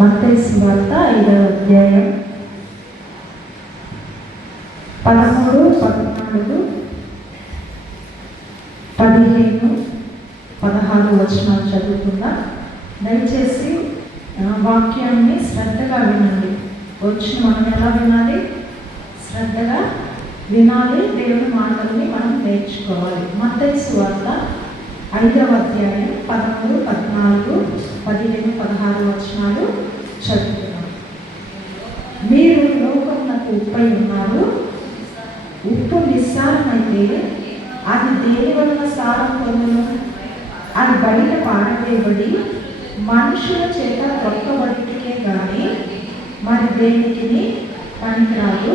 మత్తయి సువార్త 5వ అధ్యాయం 13, 14, 15, 16 వచనాలు చదువుకుందాం. దయచేసి వాక్యాన్ని శ్రద్ధగా వినండి. వచ్చిన మనం ఎలా వినాలి? శ్రద్ధగా వినాలి. దేవుని మాటల్ని మనం నేర్చుకోవాలి. మత్తయి సువార్త 5వ అధ్యాయం 13, 14, 15, 16 వచనాలు చదువుతున్నాం. మీరు లోకమునకు ఉప్పై ఉన్నారు. ఉప్పు నిస్సారమైతే అది దేని వలన సారం పొందును? అది బయట పారవేయబడి మనుషుల చేత తొక్కబడికే కానీ మరి దేనికి పనికిరాదు.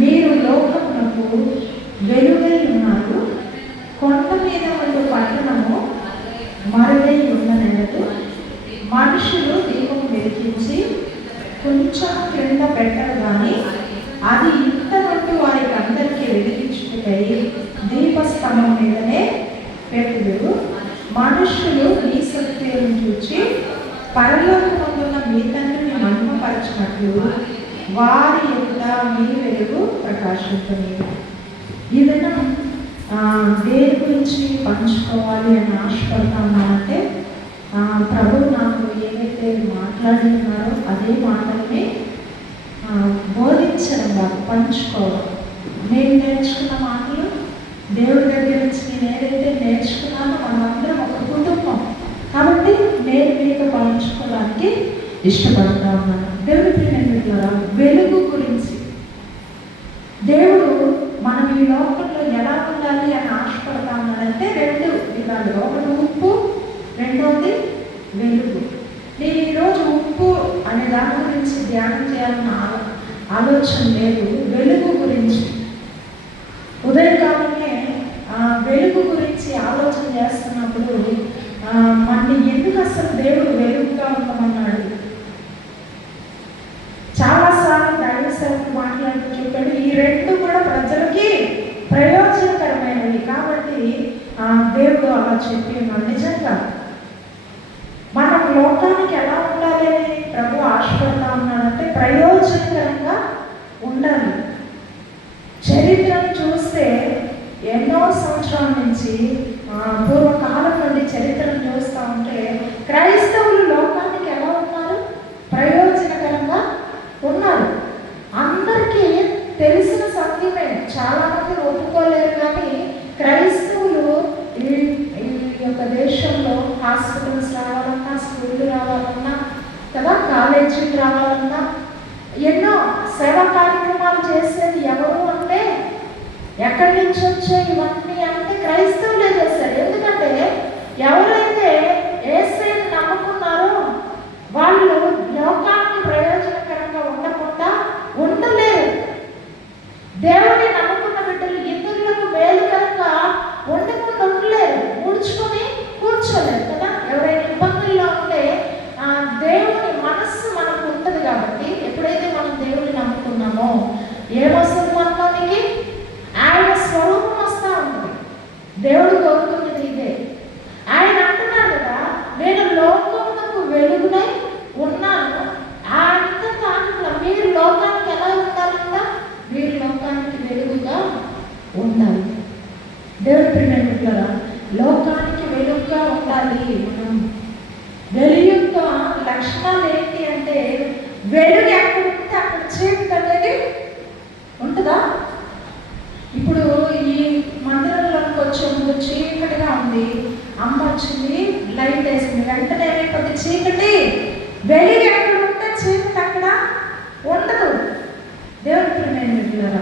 మీరు లోకమునకు వెలుగై ఉన్నారు. కొండ మీద ఉండే పట్టణము మరుగై ఉండనెలదు. మనుషులు దీపం వెలిగించి కొంచెం క్రింద పెట్టరు కానీ అది ఇంతమంటూ వారికి అందరికీ వెలిగించుటకై దీపస్తంభం మీదనే పెట్టుదురు. మనుషులు మీ శక్తులను చూచి పరలోకమందున్న మీ తండ్రిని మహిమపరచినట్లు వారి యొక్క మీ వెలుగు ప్రకాశించును. ఏదైనా దేని గురించి పంచుకోవాలి అని ఆశపడతామంటే ప్రభువు నాకు ఏదైతే మాట్లాడుతున్నారో అదే మాటల్ని బోధించడం కాదు, పంచుకోవడం. నేను నేర్చుకున్న మాటలు దేవుడి దగ్గర నుంచి నేను ఏదైతే నేర్చుకున్నానో మనందరం ఒక కుటుంబం కాబట్టి నేను మీతో పంచుకోవడానికి ఇష్టపడతా ఉన్నాను. దేవుడి ప్రియమైన వెలుగు గురించి దేవుడు మనం ఈ లోకంలో ఎలా ఉండాలి అని ఆశపడతా ఉన్నాడంటే 2 విధాలు. ఒకటి ఉప్పు, రెండోది వెలుగు. నేను ఈరోజు ఉప్పు అనే దాని గురించి ధ్యానం చేయాలన్న ఆలోచన లేదు, వెలుగు గురించి. ఉదయకాలమే వెలుగు గురించి ఆలోచన చేస్తున్నప్పుడు మనని ఎందుకు అసలు దేవుడు వెలుగుగా ఉండమన్నాడు? చాలాసార్లు దైవ సేవకులు మాట్లాడుతూ చెప్పాడు, ఈ 2 కూడా ప్రజలకి ప్రయోజనకరమైనవి కాబట్టి దేవుడు అలా చెప్పి ఉన్నాడు. నిజంగా మనం లోకానికి ఎలా ఉండాలి అని ప్రభు ఆశపడతా ఉన్నాడంటే ప్రయోజనకరంగా ఉండాలి. చరిత్రను చూస్తే ఎన్నో సంవత్సరాల నుంచి పూర్వకాలం నుండి చరిత్రను చూస్తూ ఉంటే క్రైస్తవులు లోకానికి ఎలా ఉన్నారు? ప్రయోజనకరంగా ఉన్నారు. అందరికీ తెలిసిన సత్యమే, చాలా మంది ఒప్పుకోలేరు. కానీ క్రైస్తవులు ఈ యొక్క దేశంలో హాస్పిటల్స్ రావాలన్నా, స్కూళ్ళు రావాలన్నా కదా, కాలేజీకి రావాలన్నా ఎన్నో సేవా కార్యక్రమాలు చేసేది ఎవరు అంటే ఎక్కడి నుంచి వచ్చే ఇవన్నీ అంటే క్రైస్తవులే చేశారు. ఎందుకంటే ఎవరైతే యేసుని నమ్ముకున్నారో వాళ్ళు లోకానికి ప్రయోజనకరంగా ఉండకుండా ఉండలేరు. దేవుడిని నమ్ముకున్న బిడ్డలు ఇతరులకు మేలుకరంగా ఉండకుండా ఉండలేరు, ముడుచుకొని కూర్చోలేరు కదా. ఎవరైనా ఇబ్బందుల్లో ఉంటే దేవుని మనస్సు మనకు ఉంటుంది కాబట్టి ఎప్పుడైతే మనం దేవుడిని నమ్ముకున్నామో ఏమొస్తుంది మనలోనికి? ఆయన స్వరూపం వస్తూ ఉంటుంది. దేవుడు కోరుకున్నది ఇదే. ఆయన అంటున్నాడు కదా, నేను లోకమునకు వెలుగునై ఉన్నాను. అంత కాకుండా మీరు లోకానికి ఎలా ఉండాలంట? మీరు లోకానికి వెలుగుగా ఉండాలి. దేవుడి ప్రియమైన లోకానికి వెలుగుగా ఉండాలి. మనం వెలుగు యొక్క లక్షణాలు ఏంటి అంటే వెలుగు ఎక్కడ ఉంటే అక్కడ చీకటి అనేది ఉంటుందా? ఇప్పుడు ఈ మందిరంలోకి వచ్చే ముందు చీకటిగా ఉంది, అమ్మ వచ్చింది లైట్ వేసింది, వెంటనే ఏమైపోతుంది? చీకటి. వెలుగు ఎక్కడ ఉంటే చీకటి అక్కడ ఉండదు. దేవుడి ప్రియమైన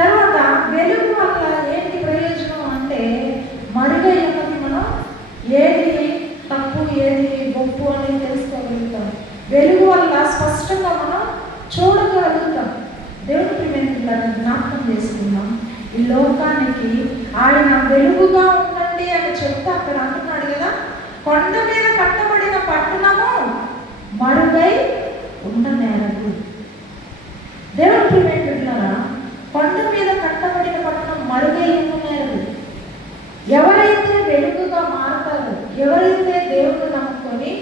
తర్వాత వెలుగు వల్ల ఏంటి ప్రయోజనం అంటే మరుగై ఉన్నది మనం ఏది తప్పు ఏది గొప్ప అని తెలుసుకోగలుగుతాం. వెలుగు వల్ల స్పష్టంగా మనం చూడగలుగుతాం. దేవుడి ప్రియమైన జ్ఞాపకం చేసుకుందాం. ఈ లోకానికి ఆయన వెలుగుగా ఉండండి అని చెప్తే అక్కడ అంటున్నాడు కదా, కొండ మీద కట్టబడిన పట్టణము మరుగై ఉండనేరదు. దేవుడి ప్రియమైన కొండ మీద కట్టబడిన పట్టణం మరుగై ఉండనేరదు. ఎవరైతే వెలుగుగా మారతారో, ఎవరైతే దేవుడు నమ్ముకొని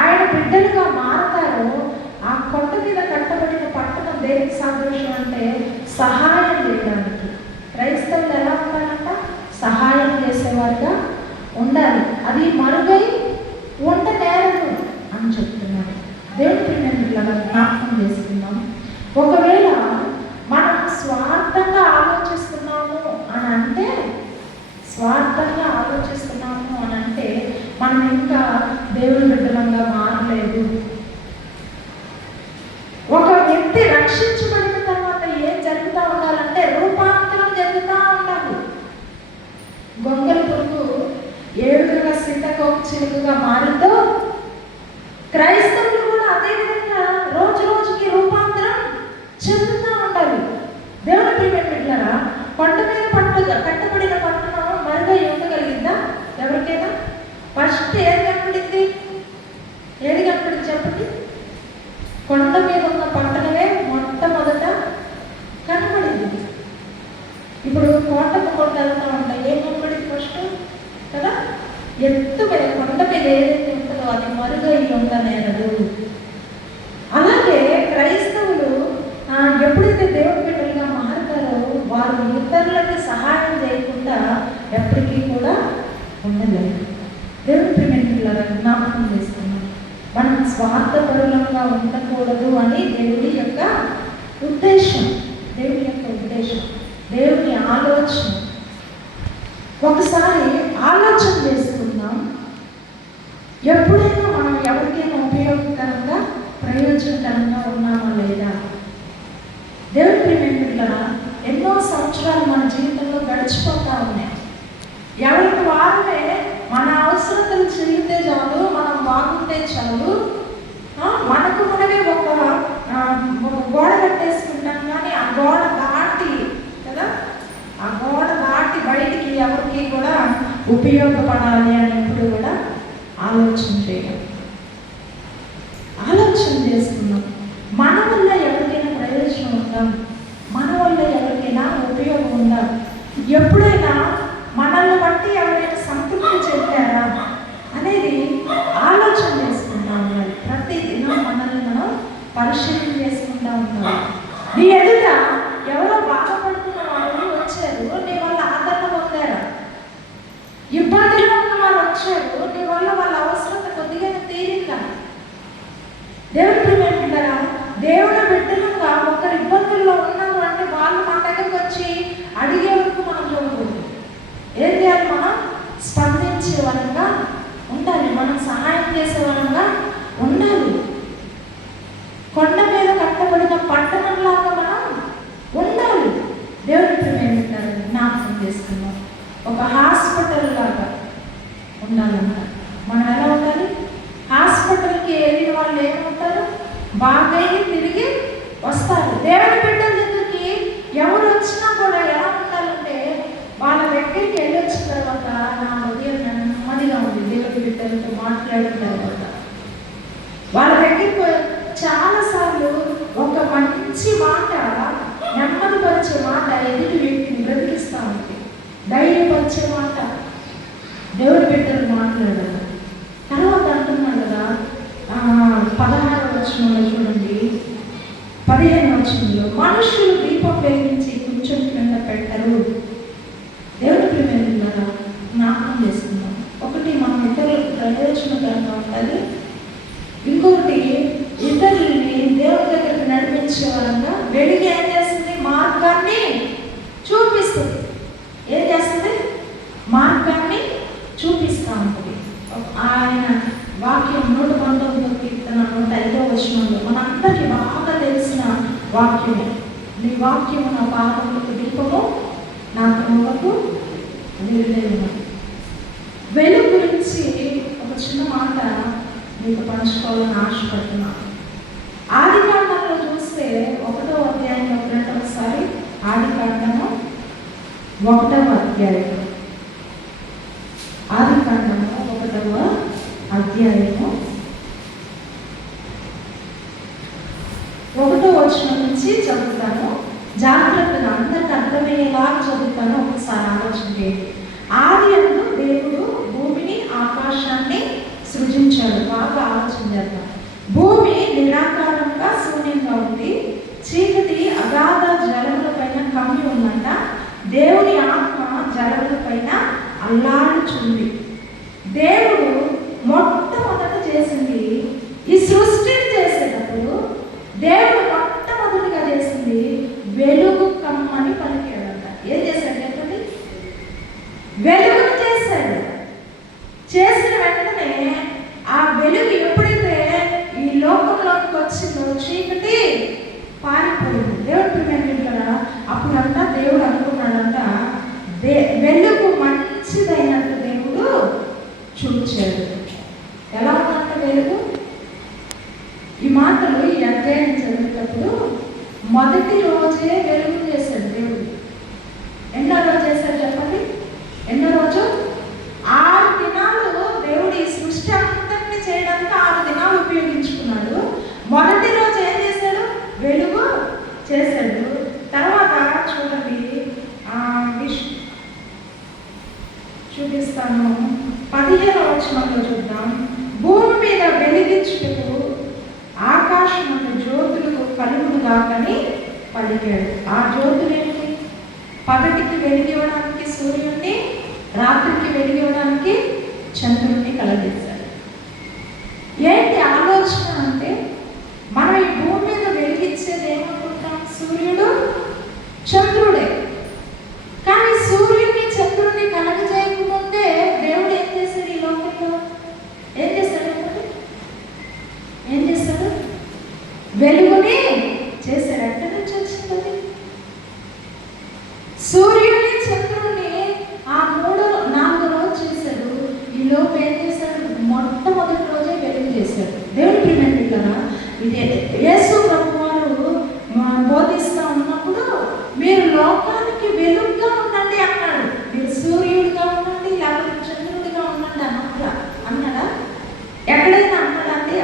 ఆయన బిడ్డలుగా మారతారో ఆ కొండ మీద కట్టబడిన పట్టణం దేనికి సాదృశ్యం అంటే సహాయం చేయడానికి. క్రైస్తవులు ఎలా ఉండాలంట? సహాయం చేసేవారుగా ఉండాలి. అది మరుగై ఉండనేరదు అని చెప్తున్నారు. దేవుని ప్రియమైనట్లుగా జ్ఞాపకం చేసుకుందాం. ఒకవేళ మనం స్వార్థంగా ఆలోచిస్తున్నాము అని అంటే మనం ఇంకా దేవుని బిడ్డలంగా మారలేదు. ఒక వ్యక్తి రక్షించబడిన తర్వాత ఏం జరుగుతూ ఉండాలంటే రూపాంతరం జరుగుతూ ఉండాలి. గొంగలి పురుగు ఏ విధంగా సీతకోక చిలుకగా మారిందో క్రైస్తవులు కూడా అదే విధంగా రోజు రోజుకి రూపాంతరం చెందుతూ ఉండాలి. దేవుని ప్రియమైనట్లుగా కొండ మీద కట్టబడిన పట్టణం మరుగా ఉండగలిగిందా? ఎవరికైనా ఫస్ట్ ఏది కనపడింది? చెప్పండి. కొండ మీద ఉన్న పట్టణమే మొట్టమొదట కనపడింది. ఇప్పుడు కోటకు కొండ వెళ్తూ ఉంటాయి, ఏం కనపడింది ఫస్ట్ కదా? ఎత్తు మీద కొండ మీద ఏదైతే ఉంటుందో అది మరుగై ఉండనేరదు. అలాగే క్రైస్తవులు ఎప్పుడైతే దేవుడి బిడ్డలుగా మారుతారో వారు ఇతరులకి సహాయం చేయకుండా ఎప్పటికీ కూడా ఉండలేదు. దేవుడి ప్రియమైనట్లుగా జ్ఞాపకం చేస్తున్నాం. మనం స్వార్థపరులంగా ఉండకూడదు అని దేవుడి యొక్క ఉద్దేశం, దేవుని ఆలోచన. ఒకసారి ఆలోచన చేసుకుందాం. ఎప్పుడైనా మనం ఎవరికైనా ఉపయోగకరంగా ప్రయోజనకరంగా ఉన్నామా లేదా? దేవుడి ప్రియమైనట్లుగా ఎన్నో సంవత్సరాలు మన జీవితంలో గడిచిపోతా ఉన్నాయి. ఎవరికి వారమే మన అవసరతలు చెల్లితే చాలు, మనం బాగుంటే చాలు, మనకు మనమే ఒక గోడ కట్టేసుకుంటాం. కానీ ఆ గోడ దాటి కదా, ఆ గోడ దాటి బయటికి ఎవరికి కూడా ఉపయోగపడాలి అని ఎప్పుడు కూడా ఆలోచన చేసుకున్నాం. మన వల్ల ఎవరికైనా ప్రయోజనం ఉందా? మన వల్ల ఎవరికైనా ఉపయోగం ఉందా? ఎప్పుడైనా మనల్ని బట్టి ఎవరైనా సంతృప్తి చెందారా అనేది ఆలోచన చేసుకుంటా ఉండాలి. ప్రతి దినం మనల్ని మనం పరిశీలన చేసుకుంటా ఉండాలి. నీ ఎదుట ఎవరో బాధపడుతున్న వాళ్ళు వచ్చారు, నీ వల్ల ఆదరణ పొందారా? ఇబ్బందిలో ఉన్న వాళ్ళు వచ్చారు, నీ వల్ల వాళ్ళ అవసరత కొద్దిగా తీరిందా? దేవుడి ప్రియమైనట్లుగా దేవుడి బిడ్డలుగా ఒకరి ఇబ్బందుల్లో ఉన్నాము అంటే వాళ్ళు మన దగ్గరకు వచ్చి అడిగే వరకు మనం చూడకూడదు. ఏం చేయాలి? మనం స్పందించే వరంగా ఉండాలి, మనం సహాయం చేసే వరంగా ఉండాలి. కొండ మీద కట్టబడిన పట్టణంలాగా మనం ఉండాలి. దేవుడి ప్రియమైనట్లుగా జ్ఞాపకం చేసుకున్నాం. ఒక హాస్పిటల్ లాగా ఉండాలంట. మనం ఎలా ఉండాలి? హాస్పిటల్కి వెళ్ళిన వాళ్ళు ఏమంటారు? బాగయ్యి తిరిగి వస్తారు. దేవుడి బిడ్డల దగ్గరికి ఎవరు వచ్చినా కూడా ఎలా ఉండాలంటే వాళ్ళ దగ్గరికి వెళ్ళొచ్చిన తర్వాత నా ఉదయం నెమ్మదిగా ఉంది. దేవుడి బిడ్డలతో మాట్లాడిన తర్వాత వాళ్ళ దగ్గరికి చాలాసార్లు ఒక మంచి మాట, నెమ్మదిపరిచే మాట ఎదుటి వ్యక్తిని బ్రతికిస్తూ ఉంది. ధైర్యపరిచే మాట దేవుడి బిడ్డలు మాట్లాడారు. తర్వాత అంటున్నాడు కదా 16వ వచనంలో చూడండి, 15వ వచనంలో మనుషులు దీపం వెలిగించి కొంచెం క్రింద పెట్టరు. దేవుడి ప్రియమైనట్లుగా జ్ఞాపకం చేసుకున్నాం. ఒకటి మనం ఇతరులకు ప్రయోజనకరంగా ఉండాలి, ఇంకొకటి ఇతరులని దేవుడి దగ్గరికి నడిపించే వరంగా వెలిగి ఏం చేస్తుంది? మార్గాన్ని చూపిస్తుంది. ఏం చేస్తుంది? మార్గాన్ని చూపిస్తూ ఉంటుంది. ఆయన వాక్యం 119వ కీర్తన 105వ వచనంలో మనందరికీ బాగా తెలిసిన వాక్యమే. నీ వాక్యము నా పాదములకు దీపము, నా త్రోవకు వెలుగు. వెలుగు గురించి ఒక చిన్న మాట మీకు పంచుకోవాలని ఆశపడుతున్నాను. ఆదికాండంలో చూస్తే 1వ అధ్యాయంలో ఒకసారి ఆదికాండము 1వ అధ్యాయం, ఆదికాండము 1వ అధ్యాయము 1వ వచనం నుంచి చదువుతాను. జాగ్రత్తగా అందరికి అర్థమయ్యేలా చదువుతాను. ఒకసారి ఆలోచన చేయండి. ఆదియందు దేవుడు భూమిని ఆకాశాన్ని సృజించాడు. బాగా ఆలోచన చేద్దాం. భూమి నిరాకారం శూన్యంగా ఉంది, చీకటి అగాధ జలముల పైన కమ్మి ఉందంట. దేవుని ఆత్మ జలముల పైన అల్లాడుచుంది. దేవుడు మొట్టమొదట చేసింది, ఈ సృష్టిని చేసేటప్పుడు దేవుడు మొట్టమొదటిగా చేసింది వెలుగు కమ్మని పలికాడంట. ఏం చేశాడు చెప్పండి? వెలుగును చేశాడు. చేసిన వెంటనే ఆ వెలుగు ఎప్పుడైతే ఈ లోకంలోకి వచ్చిందో చీకటి పారిపోయింది. దేవుడు ప్రియమైనట్లుగా అప్పుడంట దేవుడు అనుకున్నాడంట, వెలుగు మంచిదైనట్టు దేవుడు చూచాడు. ఎలా ఉందంట వెలుగు? ఈ మాటలు ఈ అధ్యాయం చదివేటప్పుడు మొదటి రోజే వెలుగు చేశాడు దేవుడు. ఎన్నో రోజు చేశాడు చెప్పండి? ఎన్నో రోజు? 6 దినాలు దేవుడు ఈ సృష్టి అంతటిని చేయడానికి 6 దినాలు ఉపయోగించుకున్నాడు. మొదటి రోజు ఏం చేశాడు? వెలుగు చేశాడు. తర్వాత చూడండి, చూపిస్తాను, 15వ వచనంలో చూద్దాం. భూమి మీద వెలిగించుటకు ఆకాశమందు జ్యోతులకు కలుగును గాకని పలికాడు. ఆ జ్యోతులు ఏంటి? పగటికి వెలిగివ్వడానికి సూర్యుడిని, రాత్రికి వెలిగివ్వడానికి చంద్రుడిని కలగజేశాడు. ఏంటి ఆలోచన అంటే, మనం ఈ భూమి మీద వెలిగించేది ఏమనుకుంటాం? సూర్యుడు, చంద్రుడే. కానీ సూర్యుడిని, చంద్రుడిని కలగజేయకముందే దేవుడు ఏం చేశాడు? ఈ లోకంలో ఏం చేశాడు? ఏం చేశాడు? వెలుగుని చేశాడు. ఎక్కడి నుంచి వచ్చింది? సూర్యుడిని, చంద్రుడిని ఆ 3-4 రోజు చేశాడు. ఈ లోపు ఏం చేశాడు? మొట్టమొదటి రోజే వెలుగు చేశాడు. దేవుడి ప్రియమైనట్లుగా ఇది యేసు ప్రభువారు బోధిస్తూ ఉన్నప్పుడు, మీరు లోకానికి వెలుగుగా ఉండండి అన్నాడు. మీరు సూర్యుడిగా ఉండండి, లేకపోతే చంద్రుడిగా ఉండండి అన్నాడా? ఎక్కడైనా అన్నాడా అండి?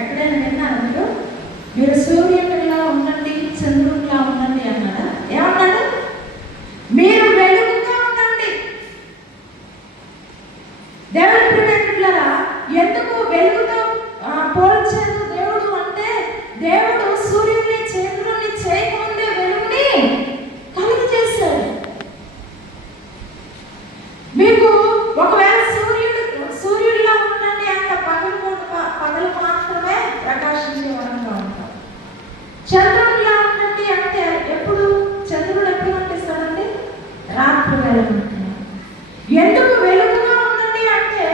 ఎక్కడైనా విన్నారా మీరు? మీరు సూర్యుడిలా ఉండండి, చంద్రుడిలా ఉండండి అన్నాడా? ఏమన్నాడు? మీరు వెలుగుగా ఉండండి. దేవుడి ప్రియమైనట్లుగా ఎందుకు వెలుగుతో పోల్చాడు దేవుడు అంటే, దేవుడు సూర్యుడిని, చంద్రుడిని చేయకముందే వెలుగుని కలుగజేశాడు. మీకు ఒకవేళ సూర్యుడిలా ఉండండి అంటే పగలు మాత్రమే ప్రకాశించే వరంగా ఉంటాం. చంద్రుడిలా ఉండండి అంటే చంద్రుడు ఎప్పుడు కనిపిస్తాడండి? రాత్రి వేళ ఉంటున్నాడు. ఎందుకు వెలుగుగా ఉండండి అంటే,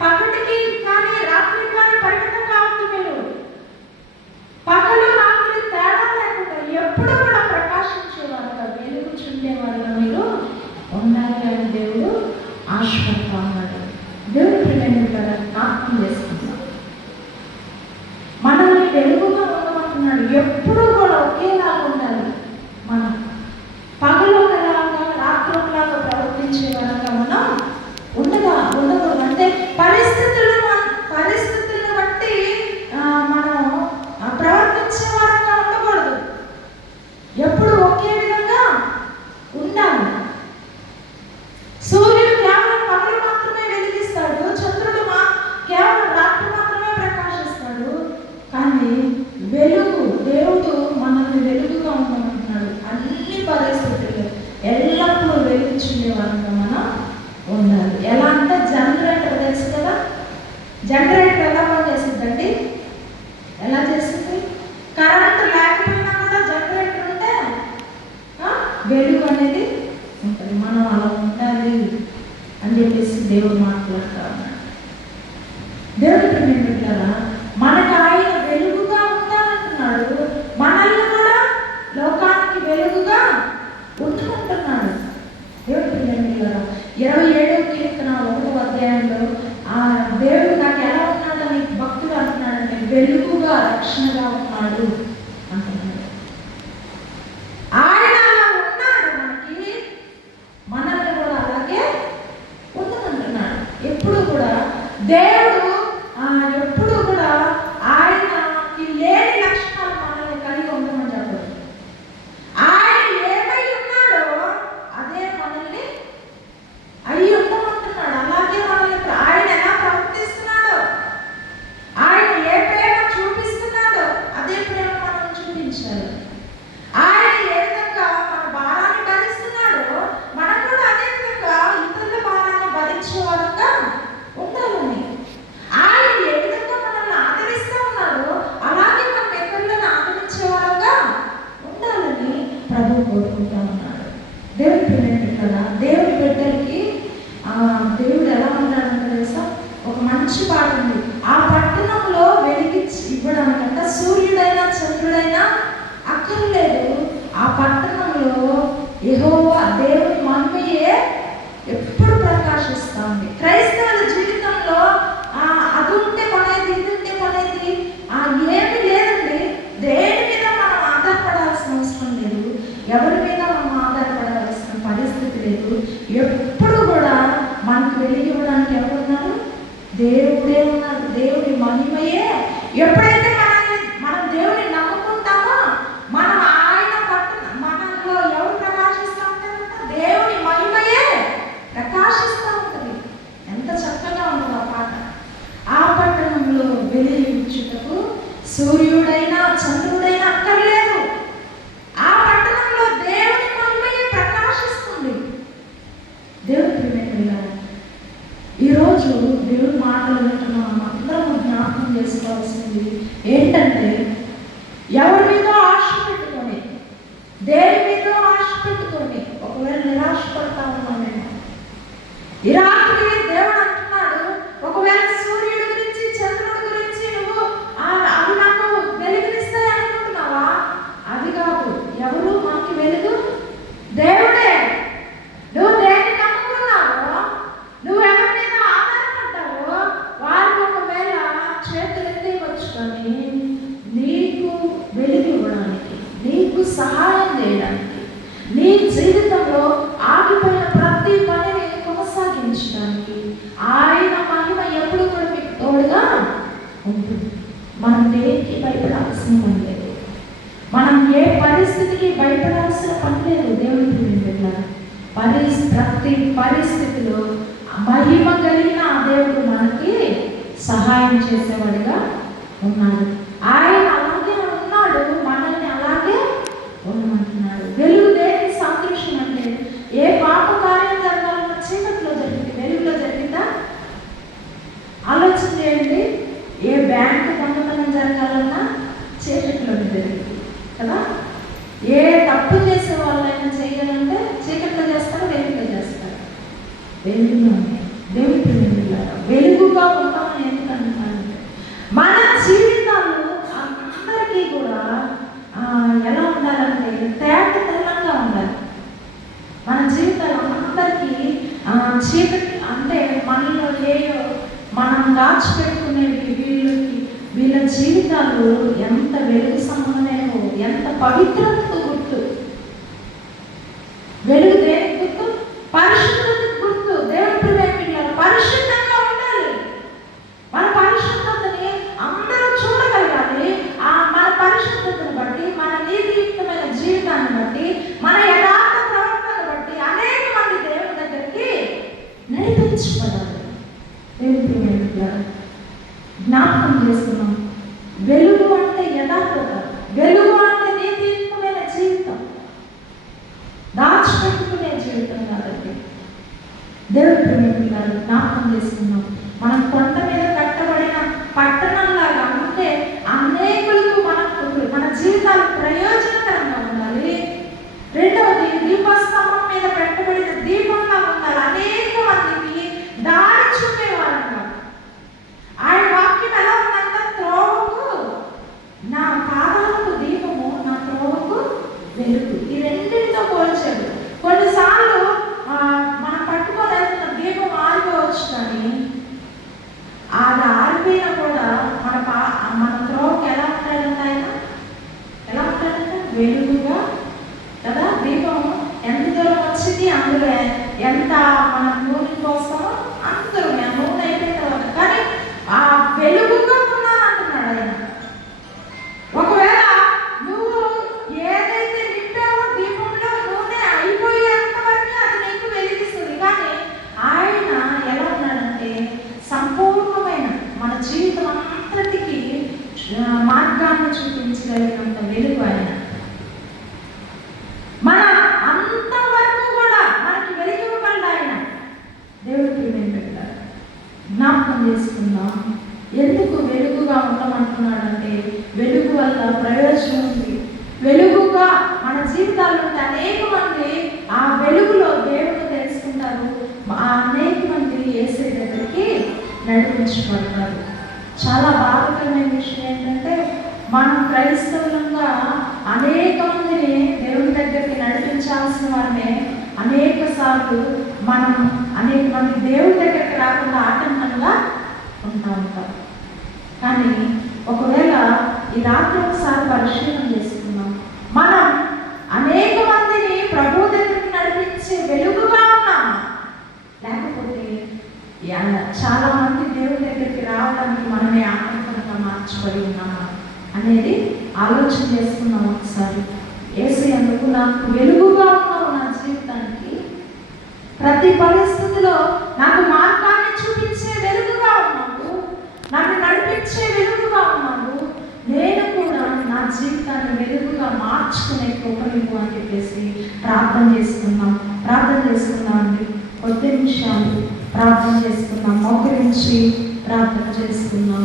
పగటికి కానీ రాత్రి కానీ పరిమితం కావద్దు. మీరు పగలు రాత్రి తేడా లేకుండా ఎప్పుడు కూడా ప్రకాశించేవారుగా, వెలుగు చుండేవారుగా మీరు ఉండాలి అని దేవుడు ఆశపడతా ఉన్నాడు. దేవుడు ప్రియమైనట్లుగా జ్ఞాపకం చేసుకుంటున్నాడు, మనల్ని వెలుగుగా ఉండమంటున్నాడు. ఎప్పుడు కూడా ఒకేలాగా ఉండాలి. మనం పగలు ఒకలాగా, రాత్రి ఒకలాగా ప్రవర్తించే వరంగా మనం ఉండకూడదు. అంటే పరిస్థితులను బట్టి మనం ప్రవర్తించే వరంగా ఉండకూడదు. ఎప్పుడు ఒకే విధంగా ఉండాలి. సూర్యుడు కేవలం పగలు మాత్రమే వెలిగిస్తాడు, చంద్రుడు కేవలం రాత్రి మాత్రమే ప్రకాశిస్తాడు. కానీ వెలుగు, దేవుడు మనల్ని వెలుగుగా ఉండమంటున్నాడు. అన్ని పరిస్థితుల్లో ఎల్లప్పుడూ వెలిగించుకునే వరంగా మనం ఉండాలి. ఎలా అంటే, జనరేటర్ తెలుసు కదా? జనరేటర్ ఎలా పనిచేస్తుందండి? ఎలా చేస్తుంది? కరెంట్ లేకపోయినా కూడా జనరేటర్ ఉంటే వెలుగు అనేది ఉంటుంది. మనం అలా ఉండాలి అని చెప్పేసి దేవుడు మాట్లాడుతూ ఉన్నాడు. దేవుడి ప్రియమైనట్లుగా మనకు ఆయన వెలుగుగా ఉండాలంటున్నాడు. మనల్ని కూడా లోకానికి వెలుగుగా ఉంటున్నాడు. దేవుడి ప్రియమైనట్లుగా 27వ కీర్తన 1వ అధ్యాయంలో దేవుడు నాకు ఎలా ఉన్నాడని భక్తుడు అంటున్నాడంటే, వెలుగుగా రక్షణగా ఉన్నాడు అంటున్నాడు. ఆయన అలా ఉన్నాడు, మనల్ని కూడా అలాగే ఉండమంటున్నాడు. ఎప్పుడు కూడా దేవుడు ఎప్పుడు కూడా ఆయనకి లేని లక్షణాలు మనల్ని కలిగి ఉండమని చెప్పదు. ఆయన ఏమై ఉన్నాడో అదే మనల్ని అయి ఉండమంటున్నాడు. అలాగే మనల్ని ఆయన ఎలా ప్రవర్తిస్తున్నాడో, ఆయన ఏ ప్రేమ చూపిస్తున్నాడో అదే ప్రేమ ఇవ్వడానికంటే సూర్యుడైనా చంద్రుడైనా అక్కర్లేదు. ఆ పట్టణంలో యెహోవా దేవుని మహిమయే ఎప్పుడు ప్రకాశిస్తూ ఉంది. క్రైస్తవుల జీవితంలో అది ఉంటే పనేది, ఇది ఉంటే పనేది ఏమి లేదండి. దేని మీద మనం ఆధారపడాల్సిన అవసరం లేదు, ఎవరి మీద మనం ఆధారపడాల్సిన పరిస్థితి లేదు. ఎప్పుడు కూడా మనకు వెలిగి ఇవ్వడానికి ఎవరున్నారు? దేవుడే ఉన్నాడు. దేవుని మహిమయే ఎప్పుడైతే మనం దేవుని నమ్ముకుంటామో మనం ఆయన మనలో ఎవరు ప్రకాశిస్తూ ఉంటారంటే దేవుని మహిమయే ప్రకాశిస్తూ ఉంటుంది. ఎంత చక్కగా ఉంటుంది ఆ పాట. ఆ పట్టణంలో వెలిగించుటకు సూర్యుడైనా చంద్రుడైనా అక్కర్లేదు. ఆ పట్టణంలో దేవుని మహిమయే ప్రకాశిస్తుంది. దేవుని ప్రియమైన ఈరోజు దేవుడి మాటలు వింటున్నాం, అందరూ జ్ఞాపకం చేసుకోవాల్సింది ఏంటంటే, ఎవరి మీద ఆశ పెట్టుకొని, దేని మీద ఆశ పెట్టుకొని ఒకవేళ నిరాశ పడతా ఉన్నాం నేను. ఈ రాత్రి దేవుడు అంటున్నాడు, ఒకవేళ సూర్యుడి గురించి చంద్రుడి గురించి నువ్వు అవి నాకు వెలుగునిస్తాయి అనుకుంటున్నావా? అది కాదు. ఎవరు మనకి వెలుగు? దేవుడే. నువ్వు దేన్ని నమ్ముకున్నావో, నువ్వు ఎవరి మీద ఆధారపడ్డావో వారికి ఒకవేళ చేతులెత్తి వచ్చుకొని నీకు వెలుగు ఇవ్వడానికి, నీకు సహాయం చేయడానికి, నీ జీవితంలో ఆగిపోయిన ప్రతి పనిని కొనసాగించడానికి ఆయన మహిమ ఎప్పుడు కూడా మీకు తోడుగా ఉంటుంది. మనం దేనికి భయపడాల్సిన పని లేదు, మనం ఏ పరిస్థితికి భయపడాల్సిన పని లేదు. దేవుని ప్రతి పరిస్థితిలో మహిమ కలిగిన ఆ దేవుడు మనకి సహాయం చేసేవాడిగా ఉన్నాడు. ఆయన అలాగే ఉన్నాడు, మనల్ని అలాగే ఉండమంటున్నాడు. వెలుగు దేనికి సాదృశ్యం అంటే, ఏ పాప కార్యం జరగాలన్నా చీకట్లో జరిగింది, వెలుగులో జరిగిందా? ఆలోచన చేయండి. ఏ బ్యాంకు దొంగతనం జరగాలన్నా చీకట్లో జరిగింది కదా. ఏ తప్పు చేసే వాళ్ళైనా చేయాలంటే చీకట్లో చేస్తారు, వెలుగులో చేస్తారు. వెలుగులో దేవుడి వెలుగుగా ఉంటామని ఎందుకంటున్నానంటే, మన జీవితాలు అందరికీ కూడా ఎలా ఉండాలంటే తేట తెల్లంగా ఉండాలి. మన జీవితాలు అందరికీ చీకటి అంటే మనలో ఏయో మనం దాచిపెట్టుకునేవి వీళ్ళ జీవితాలు ఎంత వెలుగు సంబంధమేమో, ఎంత పవిత్రతకు గుర్తు. వెలుగు దేనికి గుర్తు? పరిశుద్ధతకు గుర్తు. దేవుడి పిల్లలు పరిశుద్ధంగా ఉండాలి. మన పరిశుద్ధతని అందరూ చూడగలగాలి. మన పరిశుద్ధతను బట్టి, మన నీతియుక్తమైన జీవితాన్ని బట్టి, మన యథార్థ ప్రవర్తన బట్టి అనేక మంది దేవుని దగ్గరికి నడిపించబడాలి. దేవుడి పిల్లలు జ్ఞాపకం చేస్తున్నాం. వెలుగు అంటే యథార్థత, వెలుగు అంటే నీతియుక్తమైన జీవితం, దాచిపెట్టుకునే జీవితం కాదండి. దేవుడి పిల్లలు జ్ఞాపకం చేసుకున్నాం. మనం కొండ మీద కట్టబడిన పట్టణంలాగా ఉంటే అనేకులకు మన జీవితాలు ప్రయోజనకరంగా ఉండాలి. రెండవది, దీపస్తంభం మీద పెట్టబడిన దీపంలా ఉండాలి. అనేక మందికి దారి చూపేవారన్నమాట. ఆయన వాక్యం ఎలా ఉందంటే, త్రోవకు నా పాదాలకు దీపము, నా త్రోవకు వెలుగు. ఈ రెండింటితో పోల్చాడు. కొన్నిసార్లు మనం పట్టుకొని వెళ్తున్న దీపం ఆరిపోవచ్చు, కానీ అది ఆరిపోయినా కూడా మన త్రోవకు ఎలా ఉంటాడంటే, ఆయన ఎలా ఉంటాడంటే వెలుగుగా కదా. దీపం ఎంత దూరం వచ్చింది, అందులో ఎంత మనం నూనె పోస్తామో అంత దూరం ఆ నూనె అయిపోయిన తర్వాత, కానీ ఆ వెలుగుగా ఉన్నాను అంటున్నాడు ఆయన. ఒకవేళ నువ్వు ఏదైతే నింపావో దీపంలో నూనె అయిపోయేంత వరకు అది నీకు వెలిగిస్తుంది, కానీ ఆయన ఎలా ఉన్నాడంటే సంపూర్ణమైన మన జీవితం అంతటికి మార్గాన్ని చూపించగలిగినంత వెలుగు ఆయన. మన అంతవరకు కూడా మనకి వెలిగివ్వగలడు ఆయన. దేవుడికి వెంటనే జ్ఞాపకం చేసుకుందాం. ఎందుకు వెలుగుగా ఉండమంటున్నాడంటే, వెలుగు వల్ల ప్రయోజనం ఉంది. వెలుగుగా మన జీవితాల్లో ఉంటే అనేక మంది ఆ వెలుగులో దేవుడు తెలుసుకుంటారు. అనేక మంది యేసయ్య దగ్గరికి నడిపించబడతారు. చాలా బాగా బాధాకరమైన విషయం ఏంటంటే మనం క్రైస్తవులంగా అనేక మందిని దేవుని దగ్గరికి నడిపించాల్సిన వారిని అనేక సార్లు మనం అనేక మంది దేవుని దగ్గరికి రాకుండా ఆటంకంగా ఉంటాం. కానీ ఒకవేళ ఈ రాత్రి ఒకసారి పరిశీలన చేసుకున్నాం, మనం అనేక మందిని ప్రభు దగ్గరికి నడిపించే వెలుగుగా ఉన్నామా, లేకపోతే చాలా మంది దేవుని దగ్గరికి రావడానికి మనమే ఆటంకంగా మార్చబడి ఉన్నామా అనేది ఆలోచన చేసుకున్నాం ఒకసారి. యేసయ్యందుకు నాకు వెలుగుగా ఉన్నావు నా జీవితానికి, ప్రతి పరిస్థితిలో నాకు మార్గాన్ని చూపించే వెలుగుగా ఉన్నావు, నన్ను నడిపించే వెలుగుగా ఉన్నావు, నేను కూడా నా జీవితాన్ని వెలుగుగా మార్చుకునే కృపనివ్వు అని చెప్పేసి ప్రార్థన చేసుకున్నాం అండి. 10 నిమిషాలు ప్రార్థన చేసుకున్నాం, మోకరించి ప్రార్థన చేసుకున్నాం.